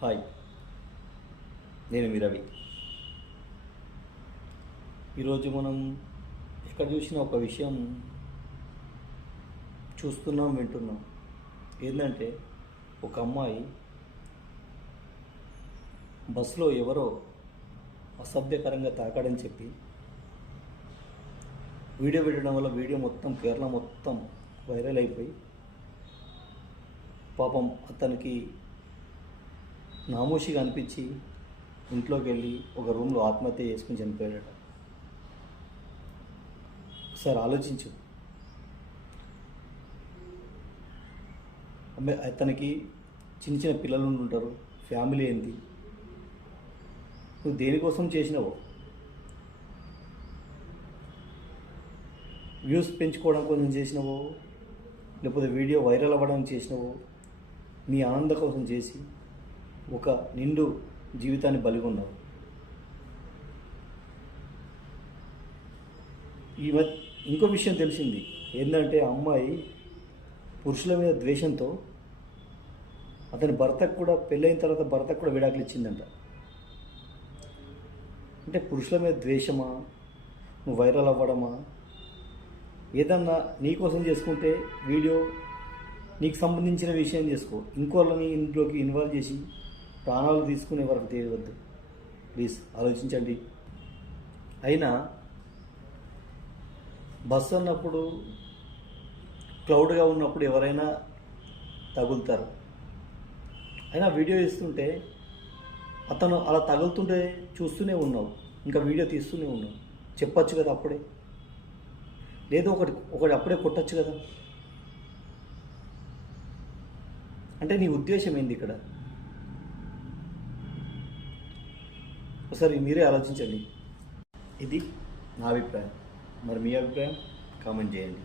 Hi, నేను మీ రవి. ఈరోజు మనం ఎక్కడ చూసినా ఒక విషయం చూస్తున్నాం, వింటున్నాం. ఏంటంటే ఒక అమ్మాయి బస్సులో ఎవరో అసభ్యకరంగా తాకాడని చెప్పి వీడియో పెట్టడం వల్ల వీడియో మొత్తం కేరళ మొత్తం వైరల్ అయిపోయి పాపం అతనికి నామోషిగా అనిపించి ఇంట్లోకి వెళ్ళి ఒక రూమ్లో ఆత్మహత్య చేసుకుని చనిపోయాడట. ఒకసారి ఆలోచించు. అతనికి చిన్న చిన్న పిల్లలు ఉంటారు, ఫ్యామిలీ ఏంటి, నువ్వు దేనికోసం చేసినావో? వ్యూస్ పెంచుకోవడం కోసం చేసినావో, లేకపోతే వీడియో వైరల్ అవ్వడానికి చేసినావో? నీ ఆనందం కోసం చేసి ఒక నిండు జీవితాన్ని బలిగొన్నావు. ఇంకో విషయం తెలిసింది ఏంటంటే, ఆ అమ్మాయి పురుషుల మీద ద్వేషంతో అతని భర్తకు కూడా పెళ్ళైన తర్వాత భర్తకు కూడా విడాకులు ఇచ్చిందంట. అంటే పురుషుల మీద ద్వేషమా, నువ్వు వైరల్ అవ్వడమా? ఏదన్నా నీకోసం చేసుకుంటే వీడియో నీకు సంబంధించిన విషయం చేసుకో, ఇంకోళ్ళని ఇంట్లోకి ఇన్వాల్వ్ చేసి ప్రాణాలు తీసుకునే వరకు తీయవద్దు. ప్లీజ్ ఆలోచించండి. అయినా బస్సు అన్నప్పుడు క్లౌడ్గా ఉన్నప్పుడు ఎవరైనా తగులుతారు. అయినా వీడియో ఇస్తుంటే అతను అలా తగులుతుంటే చూస్తూనే ఉన్నావు, ఇంకా వీడియో తీస్తూనే ఉన్నావు. చెప్పచ్చు కదా అప్పుడే, లేదో ఒకటి అప్పుడే కొట్టచ్చు కదా. అంటే నీ ఉద్దేశం ఏంది ఇక్కడ? ఒకసారి మీరే ఆలోచించండి. ఇది నా అభిప్రాయం. మరి మీ అభిప్రాయం కామెంట్ చేయండి.